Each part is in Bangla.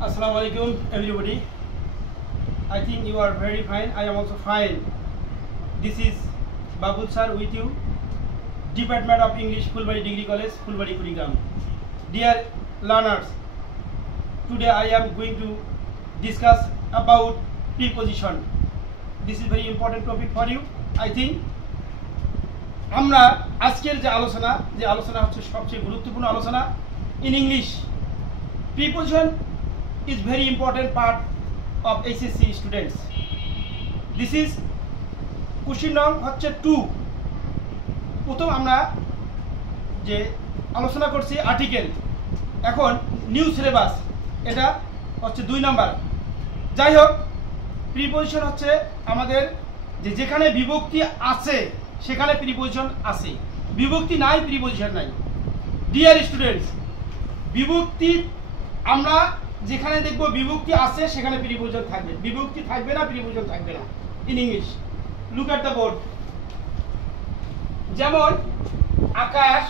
Assalamu alaikum everybody. I think you are very fine. I am also fine. This is Babul sir with you, Department of English, Fulbari Degree College, Fulbari Kurigram. Dear learners, today I am going to discuss about preposition. This is very important topic for you. I think আমরা আজকের যে আলোচনা হচ্ছে সবচেয়ে গুরুত্বপূর্ণ আলোচনা in English. Preposition is very important part of HSC students. This is question নং হচ্ছে 2. প্রথম আমরা যে আলোচনা করছি আর্টিকেল, এখন নিউ সিলেবাস, এটা হচ্ছে 2 নাম্বার। যাই হোক, প্রিপোজিশন হচ্ছে আমাদের যেখানে বিভক্তি আছে সেখানে প্রিপোজিশন আছে, বিভক্তি নাই প্রিপোজিশন নাই। ডিয়ার স্টুডেন্টস, বিভক্তি আমরা যেখানে দেখব বিভক্তি আছে সেখানে প্রিপোজিশন থাকবে, বিভক্তি থাকবে না প্রিপোজিশন থাকবে না। In English, look at the board. যেমন আকাশ,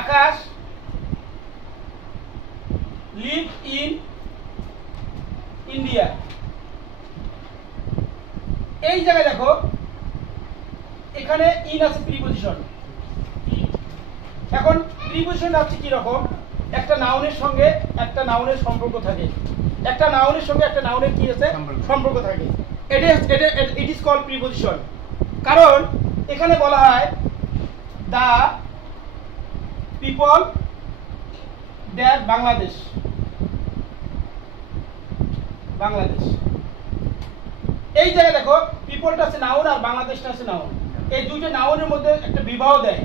আকাশ লিভ ইন ইন্ডিয়া। এই জায়গায় দেখো এখানে ইন আছে প্রিপোজিশন। এখন প্রিপোজিশন আছে কি রকম, একটা নাউনের সঙ্গে একটা নাউনের সম্পর্ক থাকে, একটা নাউনের সঙ্গে একটা নাউনের কি আছে সম্পর্ক থাকে। It is called preposition. কারণ এখানে বলা হয় the people that Bangladesh, Bangladesh. এই জায়গায় দেখো পিপলটা আছে নাউন আর বাংলাদেশটা আছে নাউন। এই দুইটা নাউনের মধ্যে একটা বিবাহ দেয়,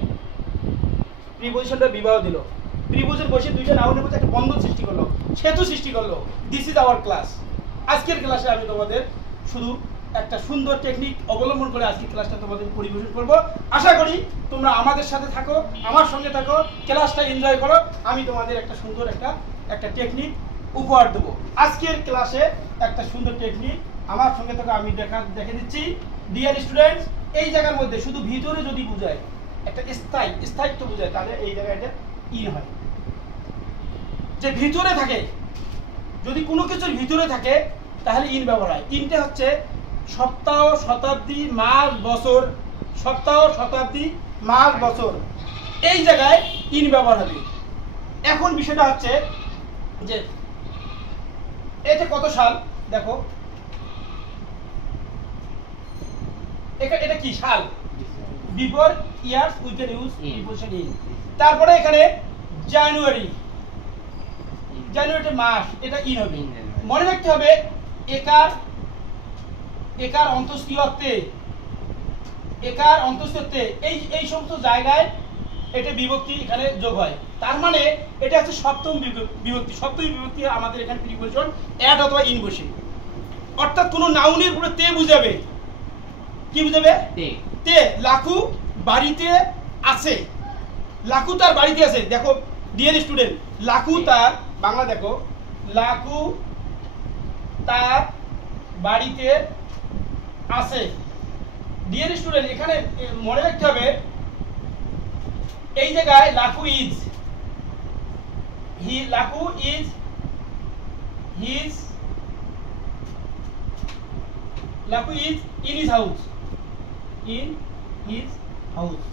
প্রিপোজিশনটা বিবাহ দিল, প্রিপোজিশন বসে দুইটা নাউনের মধ্যে একটা বন্ধন সৃষ্টি করলো, সেতু সৃষ্টি করলো। This is our class. আজকের ক্লাসে আমি তোমাদের শুধু একটা সুন্দর টেকনিক অবলম্বন করে আজকের ক্লাসটা তোমাদের পরিবেশন করব। আশা করি তোমরা আমাদের সাথে থাকো, আমার সঙ্গে থাকো, ক্লাসটা এনজয় করো। আমি তোমাদের একটা সুন্দর একটা টেকনিক উপহার দেবো। আজকের ক্লাসে একটা সুন্দর টেকনিক আমার সঙ্গে থাকো, আমি দেখে দিচ্ছি। ডিয়ার স্টুডেন্টস, এই জায়গার মধ্যে শুধু ভিতরে যদি বুঝায়, একটা স্থায়িত্ব বুঝায়, তাহলে এই জায়গায় এটা ইন হয়। যে ভিতরে থাকে, যদি কোনো কিছুর ভিতরে থাকে তাহলে ইন ব্যবহার হয়। ইনটা হচ্ছে সপ্তাহ, শতাব্দী, মাস, বছর, সপ্তাহ, শতাব্দী, মাস, বছর, এই জায়গায় ইন ব্যবহার হবে। এখন বিষয়টা হচ্ছে যে এটা কত সাল, দেখো এটা কি সাল, before years we can use preposition in. তারপরে এখানে জানুয়ারি, জানুয়ারি মাস, এটা ইন হবে। মনে রাখতে হবে একার অন্তঃস্থিয়তে, একার অন্তঃস্থিয়তে এই সমস্ত জায়গায় এটা বিভক্তি এখানে যোগ হয়। তার মানে এটা হচ্ছে সপ্তম বিভক্তি। সপ্তম বিভক্তি আমাদের এখানে প্রিপোজিশন অ্যাড অথবা ইন বসে, অর্থাৎ কোনো নাউনের পুরো তে বুঝাবে। কি বুঝাবে? তে। লাখু বাড়িতে আছে, লাখু তার বাড়িতে আছে। দেখো ডিয়ার স্টুডেন্ট, লাখু তার বাংলা দেখো, লাখু তার বাড়িতে আছে। ডিয়ার স্টুডেন্ট, এখানে মনে রাখতে হবে এই জায়গায় Lakhu is, Lakhu is his, Lakhu is in his house, in his house.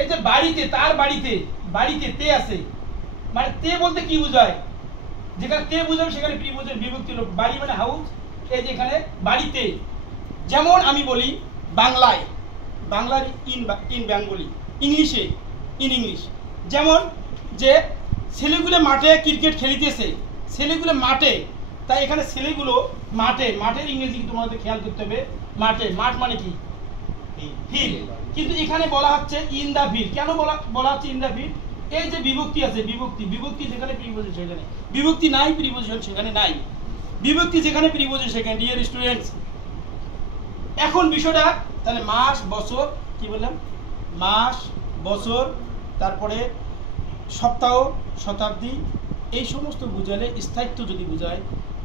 এই যে বাড়িতে, তার বাড়িতে, বাড়িতে তে আছে, মানে তে বলতে কি বোঝায়, যেখানে তে বোঝাবে সেখানে প্রিপোজিশন বিভক্তি হলো। বাড়ি মানে হাউস, এই যে এখানে বাড়িতে। যেমন আমি বলি বাংলায়, বাংলার ইন বেঙ্গলি, ইংলিশে ইন ইংলিশ। যেমন যে ছেলেগুলো মাঠে ক্রিকেট খেলিতেছে, ছেলেগুলো মাঠে, তাই এখানে ছেলেগুলো মাঠে, মাঠের ইংরেজি তোমাদের খেয়াল করতে হবে। মাঠে, মাঠ মানে কি ফিল্ড, কিন্তু এখানে বলা হচ্ছে ইন দা ফিল্ড। কেন বলা হচ্ছে ইন দা ফিল্ড? এই যে বিভক্তি আছে, বিভক্তি যেখানে প্রিপোজিশন সেখানে, বিভক্তি নাই প্রিপোজিশন সেখানে নাই, বিভক্তি যেখানে প্রিপোজিশন সেখানে। ডিয়ার স্টুডেন্টস, এখন বিষয়টা তাহলে মাস, বছর, কি বললাম, মাস, বছর, তারপরে সপ্তাহ, শতাব্দী, এই সমস্ত বুঝালে, স্থায়িত্ব যদি বুঝায়,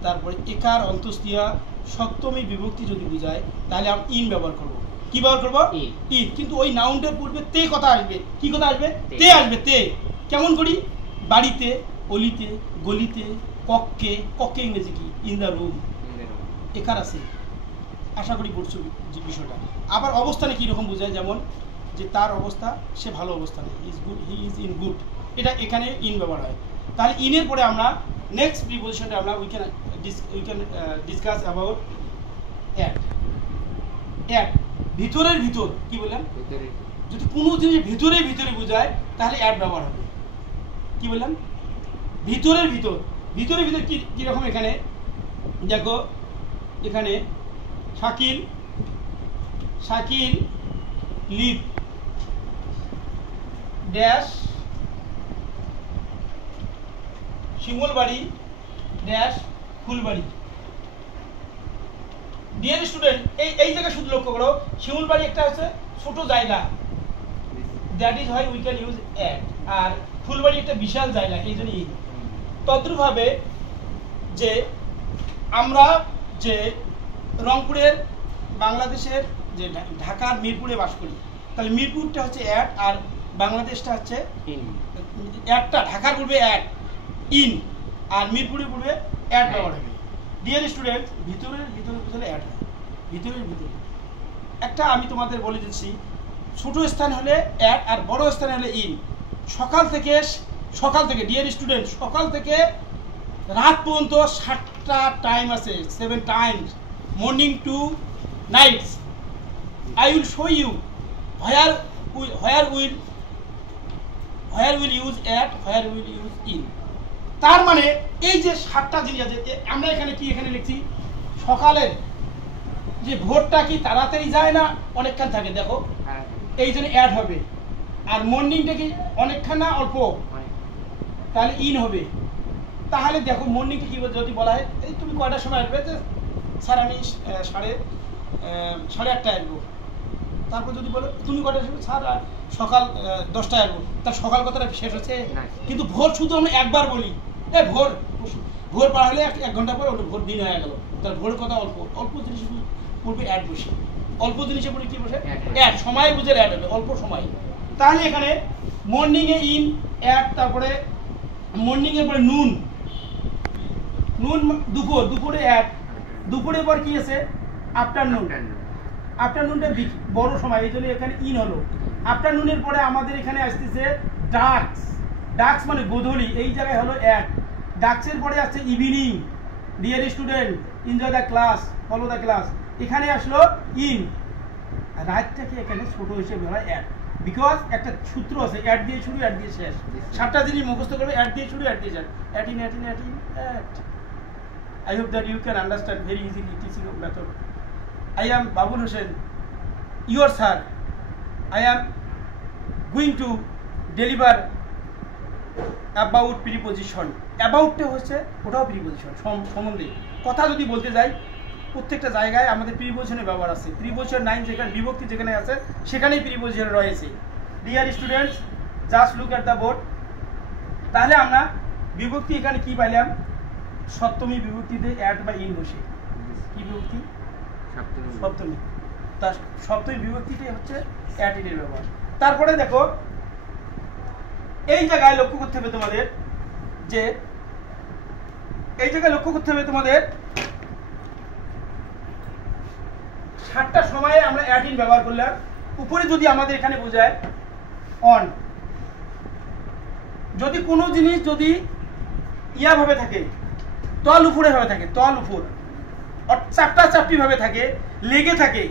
তারপরে একার অন্তঃস্থিয়া সপ্তমী বিভক্তি যদি বুঝায়, তাহলে আমি ইন ব্যবহার করবো। কি ব্যবহার করবো? ইন। কিন্তু ওই নাউনটার পূর্বে তে কথা আসবে। কি কথা আসবে? তে আসবে। তে কেমন করি? বাড়িতে, অলিতে, গলিতে, কক্ষে, কক্ষে ইংরেজি কি? ইন দ্য রুম, একার আছে। আশা করি পড়ছো বিষয়টা। আবার অবস্থানে কীরকম বোঝায়, যেমন যে তার অবস্থা, সে ভালো অবস্থানে, is good, he is in good, এটা এখানে ইন ব্যবহার হয়। তাহলে ইনের পরে আমরা নেক্সট প্রিপোজিশনটা আমরা we can discuss about at. At ভিতরের ভিতর, কি বললাম? যদি কোনো জিনিস ভিতরে ভিতরে বোঝায় তাহলে অ্যাট ব্যবহার হবে। কি বললাম? ভিতরের ভিতর, ভিতরের ভিতর কীরকম? এখানে দেখো, এখানে Shakil, Shakil leave dash Shimulbari dash Phulbari. Dear student, এই জায়গায় শুধু লক্ষ্য করো, শিমুলবাড়ি একটা হচ্ছে ছোট জায়গা, দ্যাট ইজ হয় উই ক্যান ইউজ অ্যাট। আর ফুলবাড়ি একটা বিশাল জায়গা, এই জন্য ইন। তদ্রুপভাবে যে আমরা যে রংপুরের, বাংলাদেশের যে ঢাকার মিরপুরে বাস করি, তাহলে মিরপুরটা হচ্ছে অ্যাট আর বাংলাদেশটা হচ্ছে ইন। অ্যাটটা ঢাকার পূর্বে অ্যাট ইন, আর মিরপুরের পূর্বে অ্যাট ব্যবহার হবে। ডিয়ার স্টুডেন্ট, ভিতরের ভিতরে বুঝলে অ্যাট হয়, ভিতরের ভিতরে। একটা আমি তোমাদের বলে দিচ্ছি, ছোট স্থান হলে অ্যাট আর বড় স্থান হলে ইন। সকাল থেকে ডিয়ার স্টুডেন্ট, সকাল থেকে রাত পর্যন্ত 7টা টাইম আছে, 7 times, morning to nights. I will show you where will use at, where will use in। তার মানে এই যে 7টা জিনিস আছে, আমরা এখানে কি এখানে লিখছি, সকালের যে ভোরটা কি তাড়াতাড়ি যায় না অনেকক্ষণ থাকে, দেখো এই জন্য অ্যাড হবে। আর মর্নিংটা কি অনেকক্ষণ না অল্প, তাহলে ইন হবে। তাহলে দেখো মর্নিংটা কি যদি বলা হয়, এই তুমি কয়টার সময় আসবে? স্যার আমি 8:30 আসবো। তারপর যদি বলো তুমি কয়টা আসবে? স্যার সকাল 10টায় আসবো। তার সকাল কথাটা শেষ হচ্ছে। কিন্তু ভোর শুধু আমরা একবার বলি, ভোর পার হলে 1 ঘন্টা পর ভোর দিন হয়ে গেল, তার ভোরের কথা অল্প। অল্প জিনিস পড়বে অ্যাড বসে, অল্প জিনিসে পড়ে কি বসে? অ্যাড। সময় বুঝে অ্যাড হবে, অল্প সময়। তাহলে এখানে মর্নিংয়ে ইন অ্যাড, তারপরে মর্নিংয়ের পরে নুন, দুপুরে অ্যাড, দুপুরের পর কি আছে? আফটারনুন। আফটারনুনটা বড় সময়, এই জন্য এখানে ইন হলো। আফটারনুনের পরে আমাদের এখানে আসতেছে ডাক্স। ডাক্স মানে গোধূলি, এই জায়গায় হলো অ্যাট। ডাক্সের পরে আসছে evening. Dear student, enjoy the class, follow the class, এখানে আসলো ইন। রাতটাকে এখানে ছোট হিসেবে হয় অ্যাট, বিকজ একটা সূত্র আছে, অ্যাট দিয়ে শুরু অ্যাট দিয়ে শেষ। 7টা জিনিস মুখস্থ করবে, অ্যাট দিয়ে শুরু অ্যাট দিয়ে শেষ। At in, at in, at in, at. I hope that you can understand very easily teaching method. I am Babul Hussain, your sir. I am going to deliver about preposition. Aboutটা হচ্ছে ওটাও প্রিপোজিশন, সম্বন্ধে কথা যদি বলতে যাই, প্রত্যেকটা জায়গায় আমাদের প্রিপোজিশনের ব্যবহার আছে। প্রিপোজিশন নাইন যেখানে বিভক্তি যেখানে আছে সেখানেই প্রিপোজিশন রয়েছে। Dear students, just look at the board. তাহলে আমরা বিভক্তি এখানে কি পাইলাম? সপ্তমী বিভক্তিতে অ্যাট বা ইন বসে। কি বিভক্তি? সপ্তমী। তার সপ্তমী বিভক্তিটাই হচ্ছে অ্যাট ইনের ব্যবহার। তারপরে দেখো এই জায়গায় লক্ষ্য করতে হবে তোমাদের, যে এই জায়গায় লক্ষ্য করতে হবে তোমাদের 7টা সময়ে আমরা অ্যাট ইন ব্যবহার করলাম। উপরে যদি আমাদের এখানে বোঝায় অন, যদি কোনো জিনিস যদি ভাবে থাকে, তল উপরে ভাবে থাকে, তল উপর চাপটা চাপটি ভাবে থাকে, লেগে থাকে,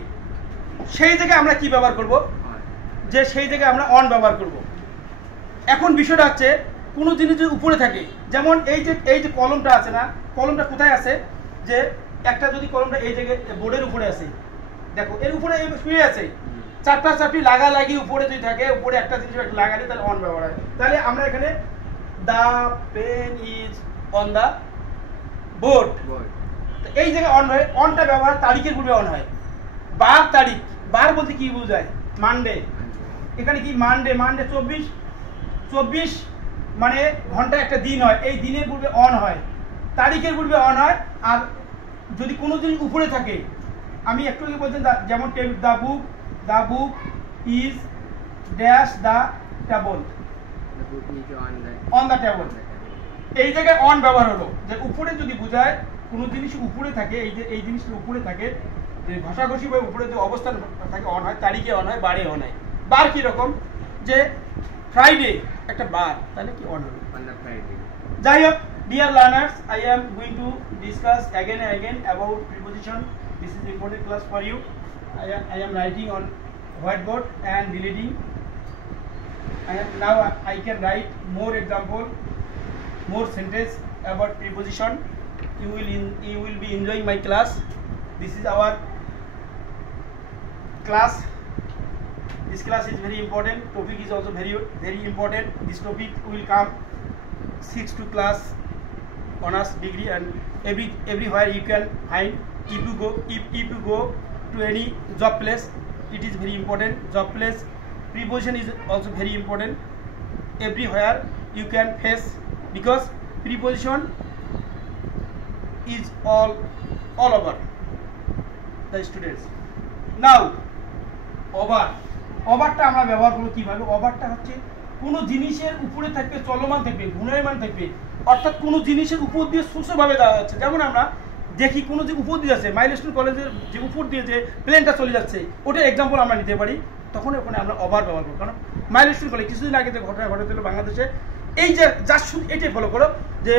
সেই জায়গায় আমরা কি ব্যবহার করব? যে সেই জায়গায় আমরা অন ব্যবহার করব। এখন বিষয়টা হচ্ছে কোনো জিনিস যদি উপরে থাকে, যেমন এই যে কলমটা আছে না, কলমটা কোথায় আছে? যে একটা যদি কলমটা এই জায়গায় বোর্ডের উপরে আছে, দেখো এর উপরে শুয়ে আছে, চাপটা চাপটি লাগালাগি উপরে যদি থাকে, উপরে একটা জিনিস লাগালে তাহলে অন ব্যবহার হয়। তাহলে আমরা এখানে the pen is on the board, এই জায়গায় অন হয়। অনটা ব্যবহার তারিখের পূর্বে অন হয়। বার, তারিখ, বার বলতে কি বোঝায়? মানডে। এখানে কি মানডে? মানডে 24 মানে ঘন্টা একটা দিন হয়, এই দিনের পূর্বে অন হয়, তারিখের পূর্বে অন হয়। আর যদি কোনো জিনিস উপরে থাকে, আমি একটু আগে বলছেন যেমন the book is dash the table, on the table. এই জায়গায় অন ব্যবহার হলো, যে উপরে যদি বোঝায় কোনো জিনিস উপরে থাকে, এই যে এই জিনিসটা উপরে থাকে, যে ঘষাঘষি বা উপরে যে অবস্থান থাকে অন হয়, তারিখে অন হয়, বারে অন হয়। বার কি রকম, যে ফ্রাইডে একটা বার, তাহলে কি অন হলো। যাই হোক, dear learners, I am going to discuss again and again about preposition. This is important class for you. I am writing on whiteboard and deleting. Now I can write more example, more sentence about preposition. You will be enjoying my class. This is our class. This class is very important. Topic is also very important. This topic will come 6 to class honors degree, and everywhere you can find. If you go to any job place, it is very important. Job place preposition is also very important. Everywhere you can face, because preposition is all over the students. Now ওভারটা আমরা ব্যবহার করব কিভাবে। ওভারটা হচ্ছে কোনো জিনিসের উপরে থাকবে, চলমান থাকবে, ঘূর্ণায়মান থাকবে, অর্থাৎ কোনো জিনিসের উপর দিয়ে সুষমভাবে দেওয়া হচ্ছে। যেমন আমরা দেখি কোনো যে উপর দিয়ে যাচ্ছে, মাইলস্টোন কলেজের যে উপর দিয়ে যে প্লেনটা চলে যাচ্ছে, ওটার এক্সাম্পল আমরা নিতে পারি, তখন ওখানে আমরা ওভার ব্যবহার করব। কারণ মাইলস্টোন কলেজ কিছুদিন আগে যে ঘটনা ঘটেছিল বাংলাদেশে, এই যে যা শুধু এটাই ফলো করো। যে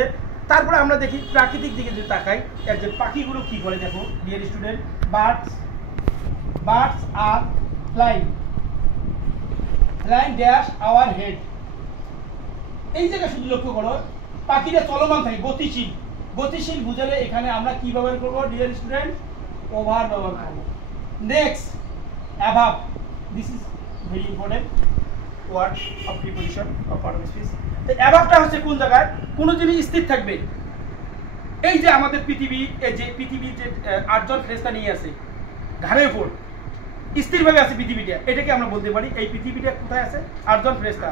তারপরে আমরা দেখি প্রাকৃতিক দিকে যদি তাকাই, এর যে পাখিগুলো কি করে দেখো, dear student, birds are flying dash our head. এই জায়গা শুধু লক্ষ্য করো, পাখিরা চলমান থাকে, গতিশীল বুঝালে এখানে আমরা কি ব্যবহার করব ডিয়ার স্টুডেন্ট, ওভার ব্যবহার করব। নেক্সট, অ্যাভাব। This is very important word of preposition of part of speech. তো অ্যাভাবটা হচ্ছে কোন জায়গায় কোনো জিনিস স্থির থাকবে। এই যে আমাদের পৃথিবীর যে 8 জন ফেরেশতা নিয়ে আছে ঘাড়ের উপর, স্থিরভাবে আছে পৃথিবীটা, এটাকে আমরা বলতে পারি এই পৃথিবীটা কোথায় আছে, 8 জন ফেরেশতা,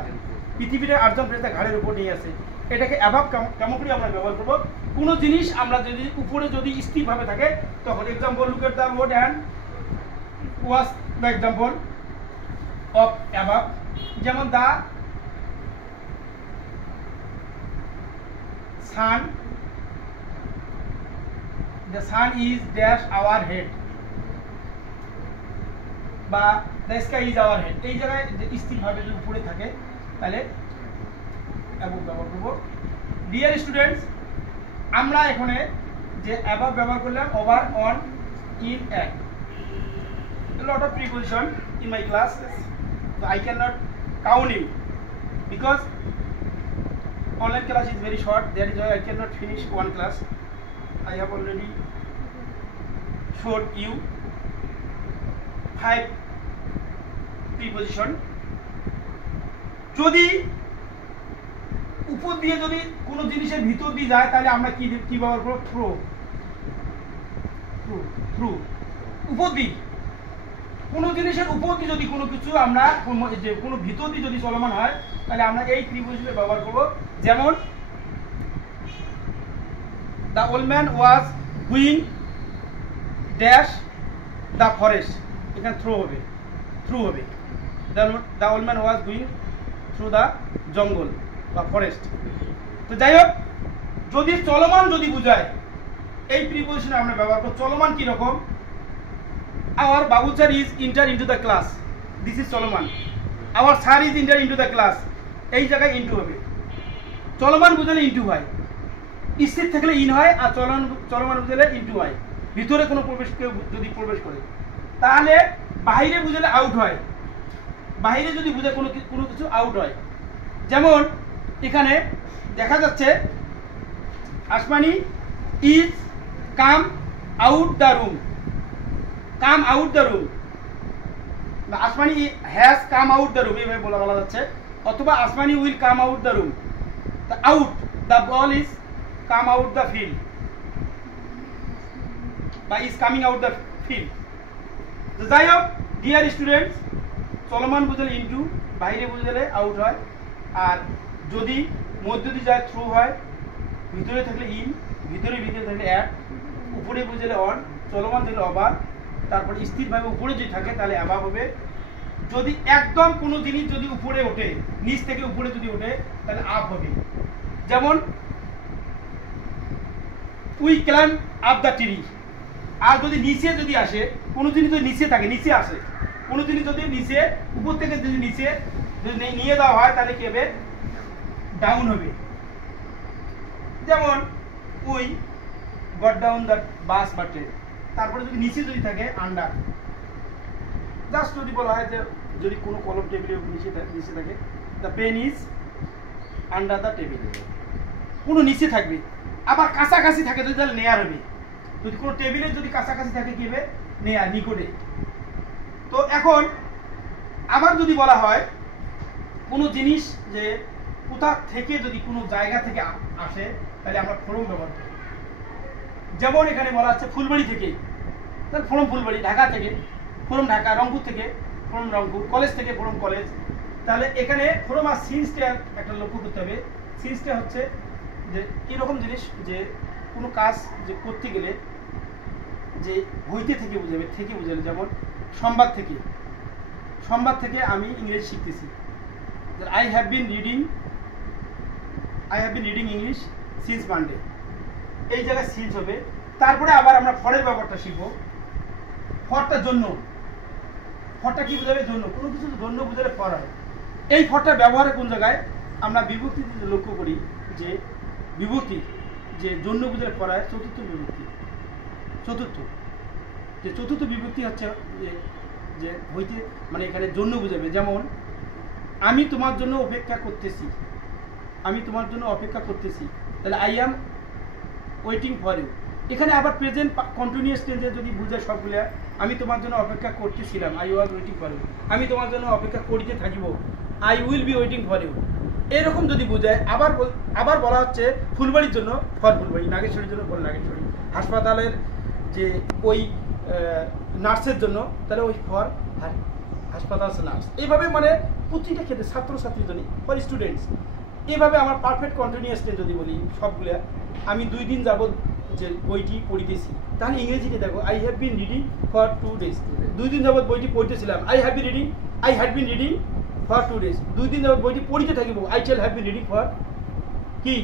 পৃথিবীটা 8 জন ফেরেশতা ঘাড়ের উপর নিয়ে আছে। এটাকে অ্যাভাব কেমন করে আমরা ব্যবহার করব। কোনো জিনিস আমরা যদি উপরে যদি স্থিরভাবে থাকে, তখন example, look at the word and watch the example of above. যেমন the sun is dash our head, বা the sky is our head. এই জায়গায় যে স্থিরভাবে যদি উপরে থাকে, তাহলে অ্যাভাব ব্যবহার করব। ডিয়ার স্টুডেন্টস, আমরা এখানে যে অ্যাভাব ব্যবহার করলাম, over, on, in, at. A lot of preposition in my classes, so I cannot count you because online class is very short. That is why I cannot finish one class. I have already showed you 5 preposition. যদি উপর দিয়ে যদি কোনো জিনিসের ভিতর দিয়ে যায়, তাহলে আমরা কি ব্যবহার করব, থ্রু। উপর দিয়ে কোনো জিনিসের উপর দিয়ে যদি কোনো কিছু আমরা যে কোনো ভিতর দিয়ে যদি চলমান হয়, তাহলে আমরা এই প্রিপোজিশন ব্যবহার করব। যেমন the old man was going dash the forest, এখানে থ্রু হবে। The old man was going through the jungle বা ফরেস্ট। তো যাই হোক, যদি চলমান যদি বোঝায়, এই প্রিপোজিশন আমরা ব্যবহার করব। চলমান কি রকম, our Babu sir is enter into the class, this is চলমান। our sir is enter into the class, এই জায়গায় ইনটু হবে। চলমান বুঝালে ইনটু হয়, স্থির থাকলে ইন হয়, আর চলমান বুঝালে ইনটু হয়। ভিতরে কোনো কেউ যদি প্রবেশ করে, তাহলে বাইরে বুঝালে আউট হয়। বাইরে যদি বুঝায় কোনো কিছু আউট হয়। যেমন এখানে দেখা যাচ্ছে Asmani is come out the room, come out the room, Asmani has come out the room, এইভাবে বলা যাচ্ছে। অথবা আসমানি will come out the room, the out, the ball is come out the field, বা is coming out the field। তো যাই হোক ডিয়ার স্টুডেন্টস, চলমান বুঝালে ইনটু, বাইরে বুঝালে আউট হয়, আর যদি মধ্য দিয়ে যায় থ্রু হয়, ভিতরে থাকলে ইন, ভিতরে থাকলে অ্যাট, উপরে বুঝালে অন, চলমান থাকলে ওভার, তারপর স্থিরভাবে উপরে যদি থাকে তাহলে অ্যাভাব হবে। যদি একদম কোনো জিনিস যদি উপরে ওঠে, নিচ থেকে উপরে যদি ওঠে তাহলে আপ হবে। যেমন we climb up the tree. আর যদি নিচে যদি আসে, কোনো জিনিস যদি নিচে থাকে, নিচে আসে, কোনো জিনিস যদি নিচে, উপর থেকে যদি নিচে যদি নিয়ে দেওয়া হয় তাহলে কি হবে? ডাউন হবে। যেমন we got down the bus বা ট্রেন। তারপরে যদি নিচে যদি থাকে আন্ডার। জাস্ট যদি বলা হয় যে যদি কোনো কলম টেবিলের নিচে থাকে, the pen is under the table, কোনো নিচে থাকবে। আবার কাছাকাছি থাকে যদি তাহলে নেয়ার হবে। যদি কোনো টেবিলের যদি কাছাকাছি থাকে কি হবে? নেয়ার, নিকটে। তো এখন আবার যদি বলা হয় কোনো জিনিস যে কোথা থেকে যদি কোনো জায়গা থেকে আসে তাহলে আমরা ফ্রম ব্যবহার করি। যেমন এখানে বলা হচ্ছে ফুলবাড়ি থেকে, তাহলে ফ্রম ফুলবাড়ি। ঢাকা থেকে ফ্রম ঢাকা, রংপুর থেকে ফ্রম রংপুর, কলেজ থেকে ফ্রম কলেজ। তাহলে এখানে ফ্রম আর সিন্সটা একটা লক্ষ্য করতে হবে। সিন্সটা হচ্ছে যে কীরকম জিনিস, যে কোনো কাজ যে করতে গেলে যে হইতে থেকে বুঝাবে, থেকে বুঝাবে। যেমন সংবাদ থেকে, সংবাদ থেকে আমি ইংরেজি শিখতেছি। I have been reading English since Monday, এই জায়গায় সিন্স হবে। তারপরে আবার আমরা ফরের ব্যাপারটা শিখবো। ফরটার জন্য, ফরটা কি বোঝাবে? জন্য। কোনো কিছু জন্য বোঝালে ফর হয়। এই ফরটার ব্যবহারে কোন জায়গায় আমরা বিভক্তিতে লক্ষ্য করি যে বিভক্তি যে জন্য বোঝালে ফর হয় চতুর্থ বিভক্তি। চতুর্থ বিভক্তি হচ্ছে যে হইতে, মানে এখানে জন্য বোঝাবে। যেমন আমি তোমার জন্য অপেক্ষা করতেছি, আমি তোমার জন্য অপেক্ষা করতেছি, তাহলে I am waiting for you. এখানে আবার প্রেজেন্ট কন্টিনিউয়াস টেন্সে যদি বুঝায় সবগুলো, আমি তোমার জন্য অপেক্ষা করতেছিলাম, I was waiting for you. আমি তোমার জন্য অপেক্ষা করিতে থাকিব, I will be waiting for you. এরকম যদি বোঝায়, আবার বলা হচ্ছে ফুলবাড়ির জন্য ফর ফুলবাড়ি, নাগেশ্বরীর জন্য ফর নাগেশ্বরী, হাসপাতালের যে ওই নার্সের জন্য তাহলে ওই ফর হাসপাতাল নার্স। এইভাবে মানে প্রতিটা ক্ষেত্রে ছাত্রছাত্রীর জন্য ফর স্টুডেন্টস। এইভাবে আমার পারফেক্ট কন্টিনিউয়াস টেন্স যদি বলি সবগুলো, আমি 2 দিন যাবত যে বইটি পড়িতেছি, তাহলে ইংরেজিতে দেখো I have been reading for 2 days। 2 দিন যাবত বইটি পড়তেছিলাম, I had been reading for 2 days। 2 দিন যাবত বইটি পড়িতে থাকিব, I shall have been reading for কি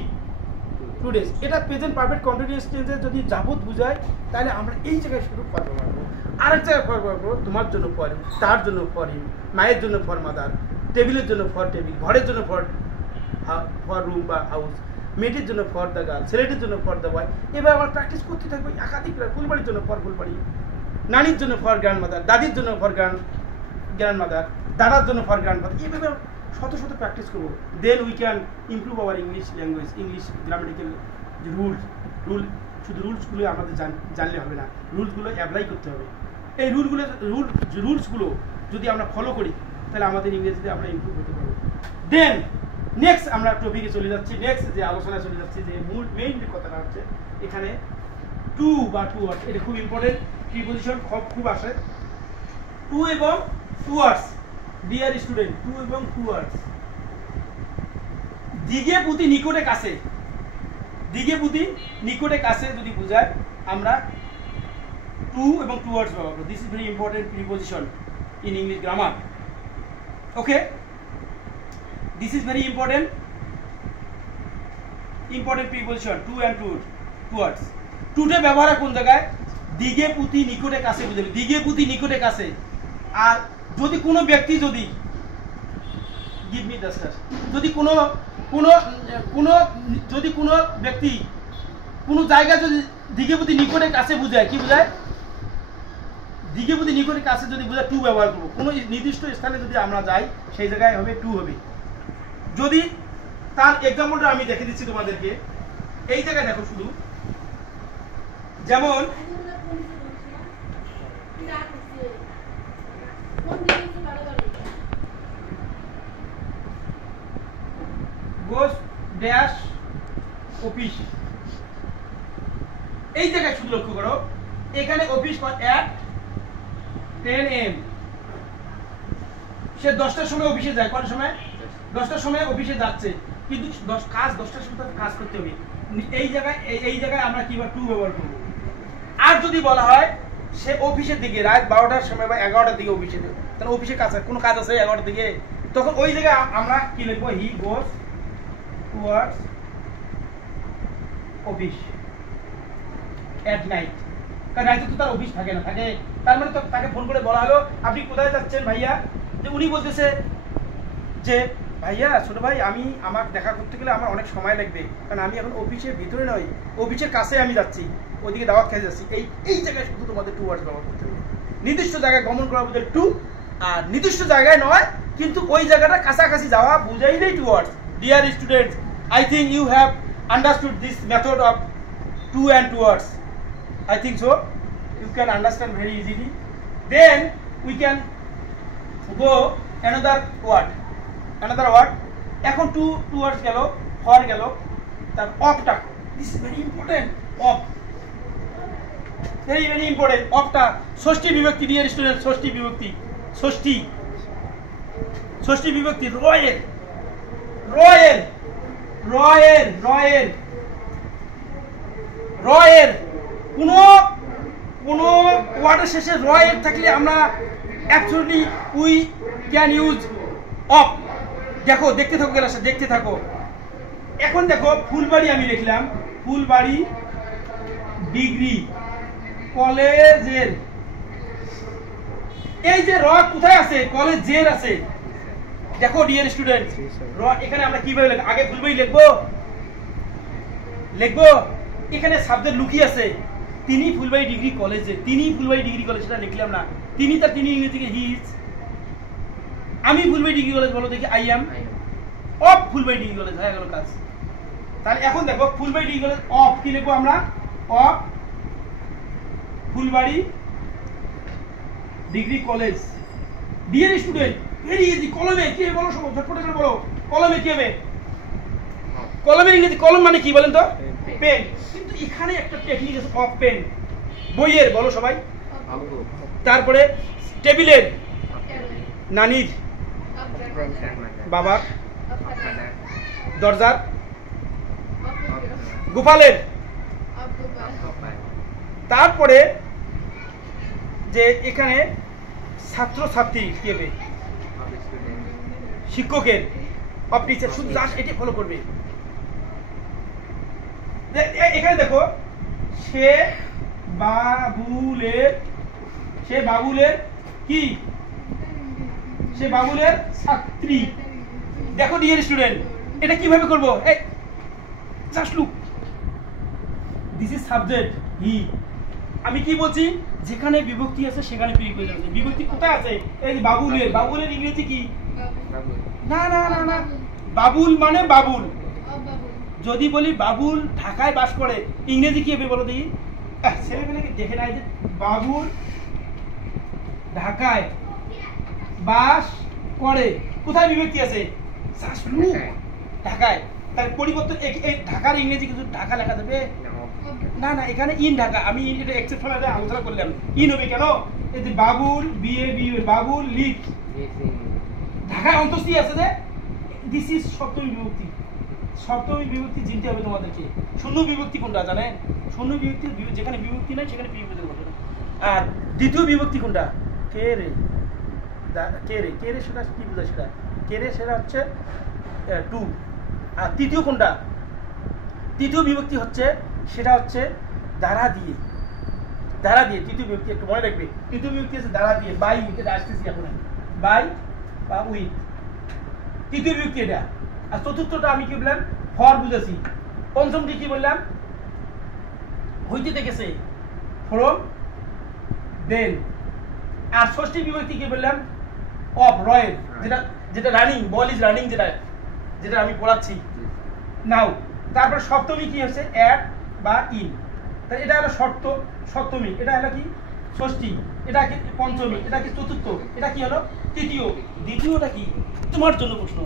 2 days। এটা প্রেজেন্ট পারফেক্ট কন্টিনিউয়াস টেন্সে যদি যাবত বুঝায় তাহলে আমরা এই জায়গায় শুধু ফর ব্যবহার করবো। আরেক জায়গায় ফর ব্যবহার করবো, তোমার জন্য ফর, তার জন্য ফর হিম, মায়ের জন্য ফর মাদার, টেবিলের জন্য ফর টেবিল, ঘরের জন্য ফর রুম বা হাউস, মেয়েটির জন্য ফর দ্য গার্ল, ছেলেটির জন্য ফর দ্য বয়। এবার আমার প্র্যাকটিস করতে থাকবে একাধিকবার। ফুলবাড়ির জন্য ফর ফুলবাড়ি, নানির জন্য ফর গ্র্যান্ডমাদার, দাদির জন্য ফর গ্র্যান্ডমাদার, দাদার জন্য ফর গ্র্যান্ডফাদার। এইভাবে শত প্র্যাকটিস করবো। Then we can improve our English language, English grammatical যে শুধু রুলসগুলো আমাদের জানলে হবে না, রুলসগুলো অ্যাপ্লাই করতে হবে। এই রুলসগুলো যদি আমরা ফলো করি তাহলে আমাদের ইংরেজিতে আমরা ইমপ্রুভ করতে পারবো। দেন নেক্সট আমরা টপিকে চলে যাচ্ছি, নেক্সট যে আলোচনায় চলে যাচ্ছি, যে মেইন যে কথাটা হচ্ছে এখানে টু বা টুয়ার্ডস। এটা খুব ইম্পর্টেন্ট, প্রিপজিশন খুব আসে। টু এবং টুয়ার্ডস, ডিয়ার স্টুডেন্ট, টু এবং টুয়ার্ডস। দিকে প্রতি নিকটে কাছে, দিকে প্রতি নিকটে কাছে যদি বোঝায় আমরা টু এবং টুয়ার্ডস ব্যবহার করব। This is very important preposition in English grammar. Okay, this is very important preposition, to and towards. টুটে ব্যবহার কোন জায়গায়? দিকে প্রতি নিকটে কাছে বুঝাবে, দিকে প্রতি নিকটে কাছে। আর যদি কোনো ব্যক্তি যদি give me the sir, যদি কোনো ব্যক্তি কোনো জায়গা যদি দিকে প্রতি নিকটে কাছে বুঝায়, কি বুঝায়? দিকে প্রতি নিকটে কাছে যদি বুঝায় টু ব্যবহার করবো। কোনো নির্দিষ্ট স্থানে যদি আমরা যাই সেই জায়গায় হবে টু হবে। যদি তার এক্সাম্পলটা আমি দেখে দিচ্ছি তোমাদেরকে, এই জায়গায় দেখো শুধু, যেমন গোস ড্যাশ অফিস, এই জায়গায় শুধু লক্ষ্য করো, এখানে অফিস at 10 AM। সে 10টার সময় অফিসে যায়, কোন সময়? 10টার সময় অফিসে যাচ্ছে, কিন্তু 10টার সময় কাজ করতে হবে। এই জায়গায় আমরা কিভাবে টু ব্যবহার করব। আর যদি বলা হয় সে অফিসের দিকে রাত 12টার সময় বা 11টার দিকে অফিসে, তাহলে অফিসে কাজ কোনো কাজ আছে 11টার দিকে, তখন ওই জায়গায় আমরা কি লিখবো, হি গোস টুয়ার্ডস অফিস এট নাইট। কারণ রাইতে তো তার অফিস থাকে না, থাকে, তার মানে তো তাকে ফোন করে বলা হলো আপনি কোথায় যাচ্ছেন ভাইয়া, যে উনি বলতেছে যে ভাইয়া ছোট ভাই আমি আমার দেখা করতে গেলে আমার অনেক সময় লাগবে, কারণ আমি এখন অফিসের ভিতরে নই, অফিসের কাছে আমি যাচ্ছি, ওইদিকে দাওয়াত খেয়ে যাচ্ছি। এই জায়গায় শুধু তোমাদের টু ওয়ার্ডস ব্যবহার করতে হবে। নির্দিষ্ট জায়গায় গমন করা বোঝায় টু, আর নির্দিষ্ট জায়গায় নয় কিন্তু ওই জায়গাটা কাছাকাছি যাওয়া বুঝাইলেই towards. Dear students, I think you have understood this method of to and towards. I think so. You can understand very easily. Then we can go another word. Another word. এখন two words গেল, for গেল, তার অফটা। This is very important. Of. Very very important. অফটা ষষ্ঠী বিভক্তি, dear students, ষষ্ঠী বিভক্তি, ষষ্ঠী বিভক্তি, রয়ের, রয়ের, রয়ের, রয়ের, রয়ের। কোনো ওয়ার্ডের শেষে রয়ের থাকলে আমরা absolutely we can use of. দেখো, দেখতে থাকো ক্লাসে, দেখতে থাকো। এখন দেখো ফুলবাড়ি আমি লিখলাম, ফুলবাড়ি ডিগ্রি কলেজের, এই যে র কোথায় আছে, কলেজের আছে। দেখো ডিয়ার স্টুডেন্ট, র এখানে আমরা কিভাবে লিখব, আগে ফুলবাড়ি লিখবো, এখানে সাবজেক্ট লুকিয়ে আছে, তিনি ফুলবাড়ি ডিগ্রি কলেজে, তিনি ফুলবাড়ি ডিগ্রি কলেজ, সেটা লিখলাম না, তিনি তার তিনি ইংরেজি থেকে হি ইজ, আমি ফুলবাড়ি ডিগ্রি কলেজ বলো দেখি I am of Phulbari degree college, হয়ে গেল কাজ। তাহলে এখন দেখো ফুলবাড়ি ডিগ্রি কলেজ অফ কি লিখবো আমরা, of Phulbari degree college. Dear student, very easy. কলমে কি হবে বলো, ঝটপট করে বলো, কলমে কি হবে, কলমের ইংরেজি কলম মানে কি বলেন তো, পেন। কিন্তু এখানে একটা টেকনিক আছে, অফ পেন। বইয়ের বলো সবাই, তারপরে টেবিলের, নানির, বাবার, দরজার, গোপালের, তারপরে যে এখানে ছাত্র ছাত্রী কি হবে, শিক্ষকের, অফ টিচার। শুধু জাস্ট এটি ফলো করবে। এখানে দেখো সে বাবুলের, সে বাবুলের কি, সে বাবুলের ছাত্রী। দেখো ডিয়ার স্টুডেন্ট, এটা কিভাবে করব, এই just look, this is subject হি। আমি কি বলছি, যেখানে বিভক্তি আছে সেখানে প্রিপোজিশন আছে। বিভক্তি কোথায় আছে, এই যে বাবুলের, বাবুলের ইংরেজি কি, না না না না, বাবুল মানে বাবুল। যদি বলি বাবুল ঢাকায় বাস করে, ইংরেজি কি হবে বলো দেখি, ছেলেমেয়েকে দেখে নাই যে বাবুল ঢাকায় বাস করে, কোথায় বিভক্তি আছে, ঢাকায়। তার পরিবর্তন এই ঢাকার ইংরেজি কিন্তু ঢাকা লেখা যাবে না, না, এখানে ইন ঢাকা। আমি এটা এক্সেপশন আলোচনা করলাম, ইন হবে কেন, এই যে বাবুল বিএ বাবুল লিখ, ঢাকায় অন্তস্থি আছে যে, দিস ইজ সপ্তমী বিভক্তি। সপ্তমী বিভক্তি চিনতে হবে তোমাদেরকে। শূন্য বিভক্তি কোনটা জানেন, শূন্য বিভক্তি যেখানে বিভক্তি নাই সেখানে প্রিপোজিশন বসে। আর দ্বিতীয় বিভক্তি কোনটা, কে রে, কে রে, কে রে সেটা কি বোঝায়, সেটা কে রে সেটা হচ্ছে টু। আর তৃতীয় কোনটা, তৃতীয় বিভক্তি হচ্ছে সেটা হচ্ছে দ্বারা দিয়ে, দ্বারা দিয়ে তৃতীয় বিভক্তি, একটু মনে রাখবে। তৃতীয় বিভক্তি আছে দ্বারা দিয়ে, বাই এটা আসতেছি এখন, বাই বা উইথ, তৃতীয় বিভক্তি এটা। আর চতুর্থটা আমি কি বললাম, ফর বুঝেছি। পঞ্চমটি কি বললাম, হইতে দেখেছে, ফ্রম দেন। আর ষষ্ঠী বিভক্তি কি বললাম, অফ রয়ের, যেটা যেটা রানিং, বল ইজ রানিং, যেটা যেটা আমি পড়াচ্ছি নাও। তারপর সপ্তমী কি হচ্ছে, অ্যাট বা ইন। তাই এটা হলো সপ্তমী, এটা হলো কি ষষ্ঠী, এটা কি পঞ্চমী, এটা কি চতুর্থ, এটা কি হলো তৃতীয়। দ্বিতীয়টা কি তোমার জন্য প্রশ্ন,